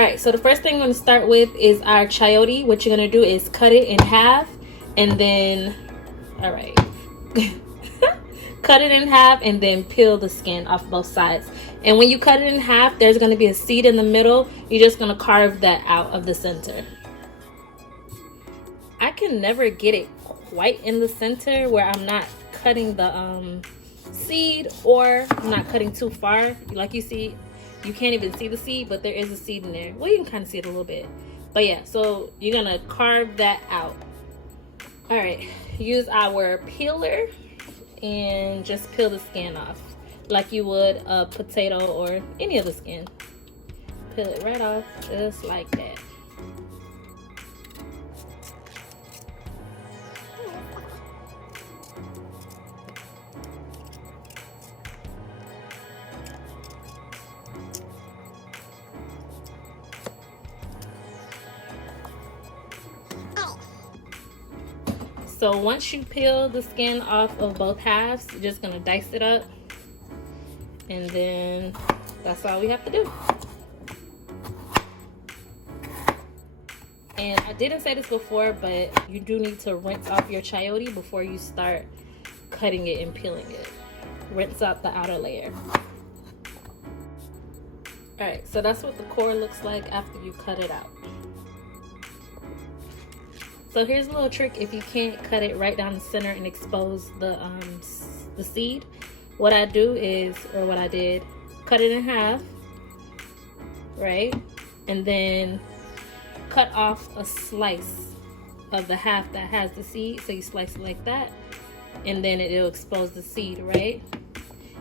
All right, so the first thing I'm going to start with is our chayote. What you're going to do is cut it in half, and then, all right, cut it in half and then peel the skin off both sides. And when you cut it in half, there's going to be a seed in the middle. You're just going to carve that out of the center. I can never get it quite in the center where I'm not cutting the seed, or I'm not cutting too far. Like you see, you can't even see the seed, but there is a seed in there. Well, you can kind of see it a little bit. But yeah, so you're gonna carve that out. All right, use our peeler and just peel the skin off like you would a potato or any other skin. Peel it right off, just like that. So once you peel the skin off of both halves, you're just gonna dice it up, and then that's all we have to do. And I didn't say this before, but you do need to rinse off your chayote before you start cutting it and peeling it. Rinse out the outer layer. All right, so that's what the core looks like after you cut it out. So here's a little trick if you can't cut it right down the center and expose the seed. What I do is, or what I did, cut it in half, right? And then cut off a slice of the half that has the seed. So you slice it like that, and then it'll expose the seed, right?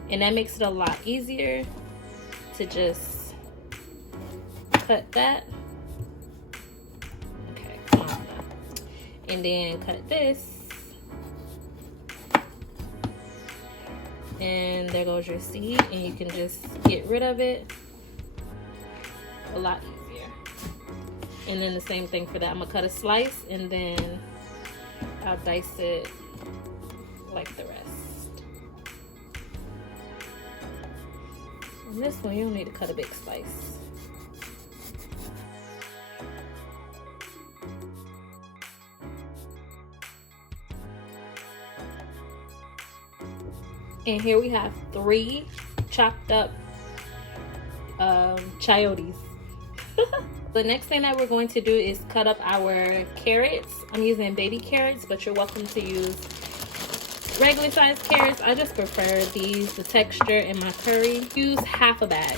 And that makes it a lot easier to just cut that. And then cut this, and there goes your seed, and you can just get rid of it a lot easier. And then the same thing for that. I'm gonna cut a slice, and then I'll dice it like the rest. And this one, you don't need to cut a big slice. And here we have 3 chopped up chayotes. The next thing that we're going to do is cut up our carrots. I'm using baby carrots, but you're welcome to use regular sized carrots. I just prefer these, the texture in my curry. Use half a bag.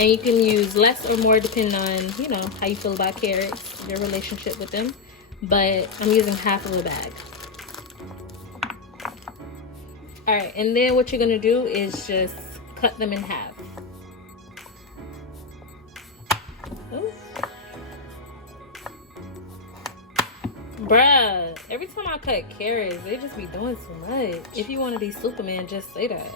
And you can use less or more depending on, you know, how you feel about carrots, your relationship with them. But I'm using half of a bag. All right, and then what you're gonna do is just cut them in half. Ooh. Bruh, every time I cut carrots, they just be doing too much. If you want to be Superman, just say that.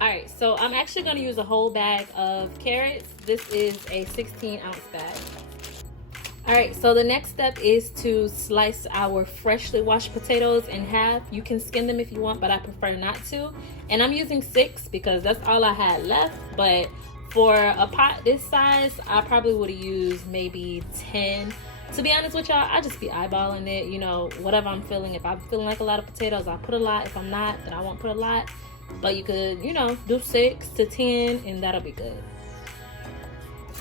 Alright, so I'm actually going to use a whole bag of carrots. This is a 16-ounce bag. Alright, so the next step is to slice our freshly washed potatoes in half. You can skin them if you want, but I prefer not to. And I'm using 6 because that's all I had left. But for a pot this size, I probably would have used maybe 10. To be honest with y'all, I just be eyeballing it, you know, whatever I'm feeling. If I'm feeling like a lot of potatoes, I'll put a lot. If I'm not, then I won't put a lot. But you could, you know, do 6 to 10 and that'll be good.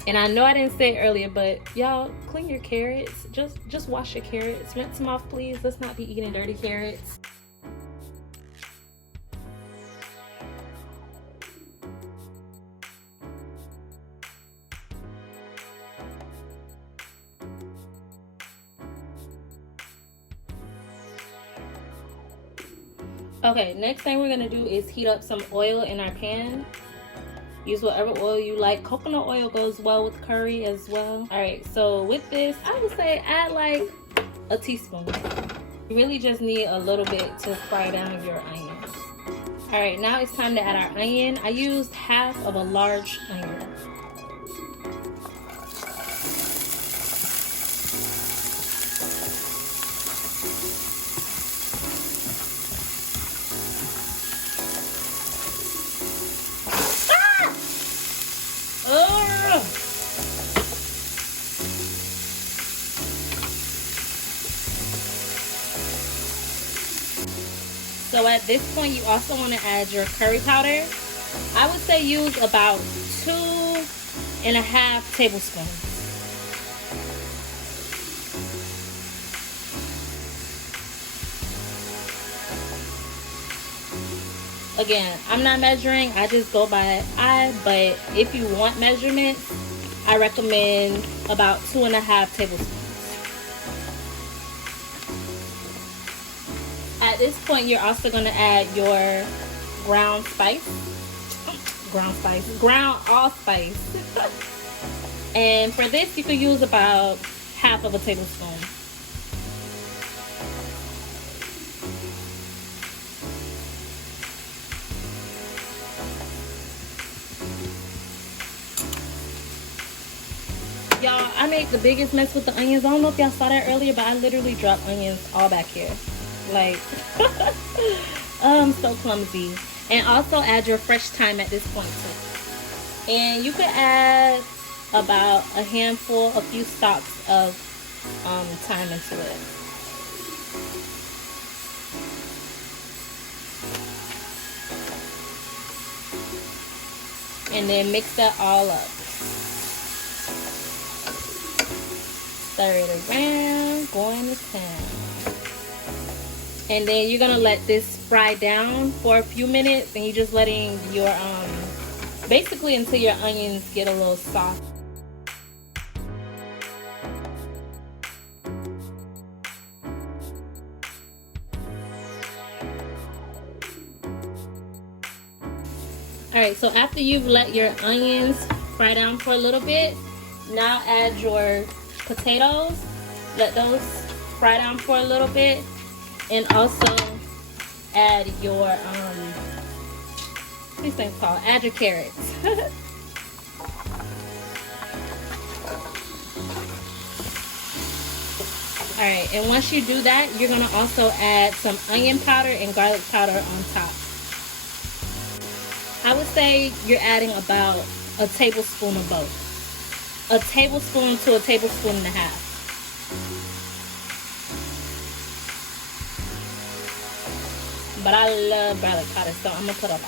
And I know I didn't say it earlier, but y'all clean your carrots. Just wash your carrots. Rinse them off, please. Let's not be eating dirty carrots. Okay, next thing we're gonna do is heat up some oil in our pan. Use whatever oil you like. Coconut oil goes well with curry as well. All right, so with this, I would say add like a teaspoon. You really just need a little bit to fry down your onions. All right, now it's time to add our onion. I used half of a large onion. So at this point, you also want to add your curry powder. I would say use about 2.5 tablespoons. Again, I'm not measuring, I just go by eye, but if you want measurements, I recommend about 2.5 tablespoons. At this point, you're also going to add your ground allspice. And for this, you could use about half of a tablespoon. Y'all, I made the biggest mess with the onions. I don't know if y'all saw that earlier, but I literally dropped onions all back here. Like, I'm so clumsy. And also add your fresh thyme at this point too. And you could add about a few stalks of thyme into it. And then mix that all up. Stir it around, going to town. And then you're gonna let this fry down for a few minutes, and you're just letting your basically until your onions get a little soft. Alright, so after you've let your onions fry down for a little bit, now add your potatoes. Let those fry down for a little bit. And also add your these things called, add your carrots. Alright, and once you do that, you're gonna also add some onion powder and garlic powder on top. I would say you're adding about a tablespoon of both. A tablespoon to a tablespoon and a half. But I love garlic powder, so I'm gonna put a lot.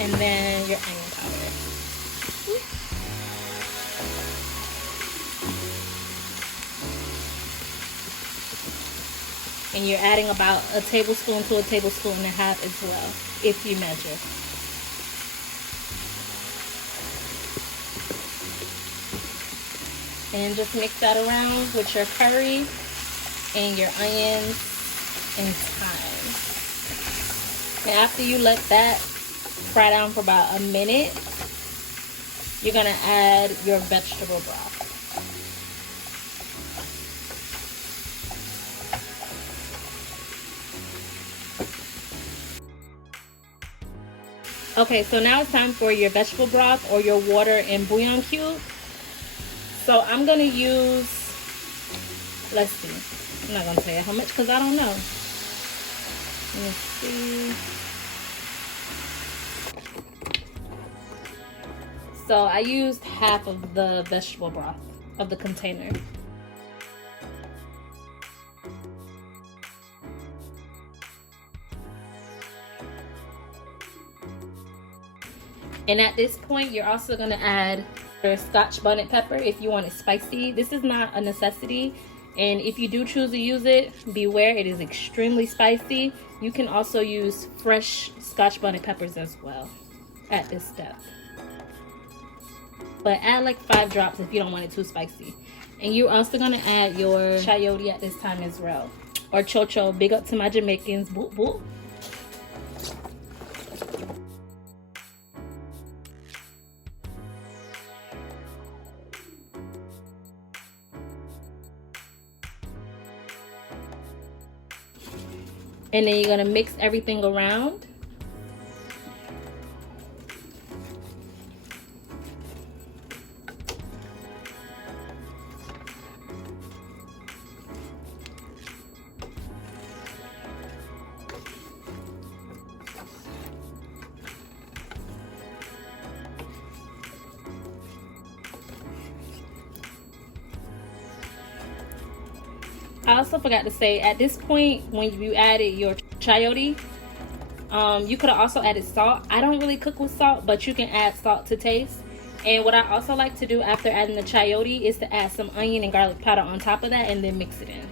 And then your onion powder. And you're adding about a tablespoon to a tablespoon and a half as well, if you measure. And just mix that around with your curry and your onions and thyme. And after you let that fry down for about a minute, you're gonna add your vegetable broth. Okay, so now it's time for your vegetable broth or your water and bouillon cubes. So I'm gonna use, let's see, I'm not gonna tell you how much because I don't know. Let's see. So I used half of the vegetable broth of the container. And at this point, you're also gonna add your Scotch bonnet pepper if you want it spicy. This is not a necessity, and if you do choose to use it, beware, it is extremely spicy. You can also use fresh Scotch bonnet peppers as well at this step. But add like 5 drops if you don't want it too spicy. And you're also gonna add your chayote at this time as well, or chocho. Big up to my Jamaicans. Boop boop. And then you're gonna mix everything around. I also forgot to say, at this point, when you added your chayote, you could have also added salt. I don't really cook with salt, but you can add salt to taste. And what I also like to do after adding the chayote is to add some onion and garlic powder on top of that and then mix it in.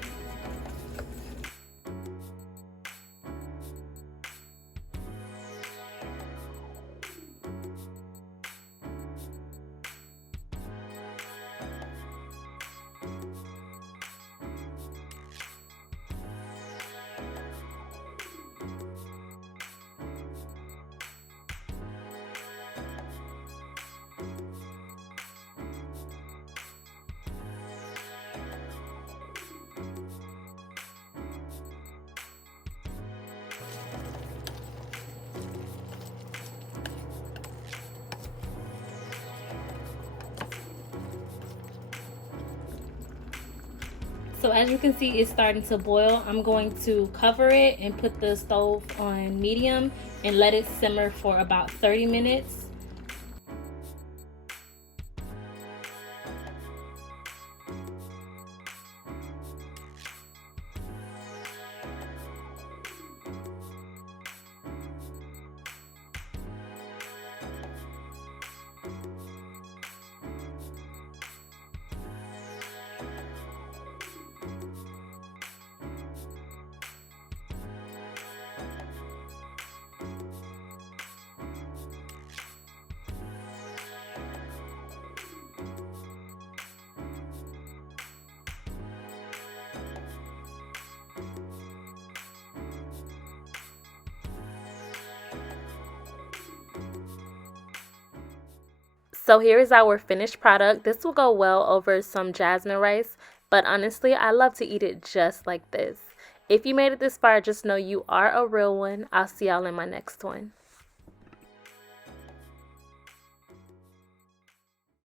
So as you can see, it's starting to boil. I'm going to cover it and put the stove on medium and let it simmer for about 30 minutes. So here is our finished product. This will go well over some jasmine rice, but honestly, I love to eat it just like this. If you made it this far, just know you are a real one. I'll see y'all in my next one.